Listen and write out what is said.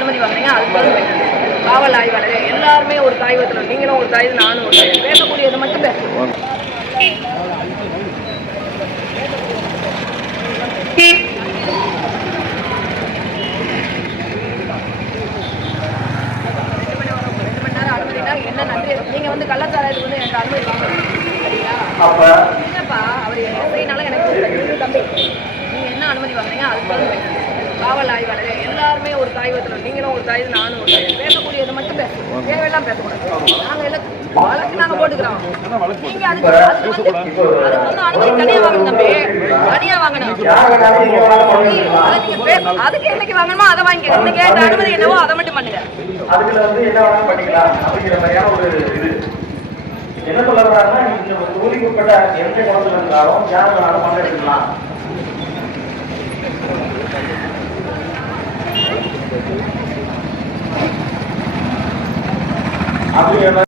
அனுமதி வாங்குறீங்க? அதுக்கு காவல் ஆய்வாளர் எல்லாருமே ஒரு காய்வத்தில், நீங்களும் ஒரு காய், நானும் ஒரு காய், பேசக்கூடியதை மட்டும் பேசுவோம். என்ன நன்றி? நீங்க வந்து கள்ளச்சாராயத்துக்கு வந்து எனக்கு அனுமதி வாங்கணும் சரியா? இல்லப்பா, அவர் எஸ்ஐனால எனக்கு தம்பி, நீங்க என்ன அனுமதி வாங்குறீங்க? அதுக்கு காவல் ஆய்வாளர் எல்லாருமே ஒரு காய்வத்தில், நீங்களும் ஒரு காய், நானும் ஒரு காய், பேசக்கூடியதை மட்டும் பேசுவோம். தேவையெல்லாம் பேசக்கூடாது. நாங்க எல்லாம் வழக்கு நாங்க போட்டுக்கிறோம். நீங்க அதுக்கு வந்து அனுமதி தனியா வாங்கணும் தம்பி, தனியா வாங்கணும். அதுக்கு என்னைக்கு வாங்கணுமோ அதை வாங்கிக்க. நீங்க கேட்ட அனுமதி என்னவோ அதை மட்டும் பண்ணுங்க. அதுல வந்து என்ன வேணா பண்ணிக்கலாம் அப்படிங்கிற மாதிரியான ஒரு இது என்ன சொல்ல வர்றாங்கன்னா, இந்த தொகுதிக்குட்பட்ட எந்த குளத்துல இருந்தாலும் யார் வேணாலும் பங்கெடுக்கலாம் அப்படிங்கிற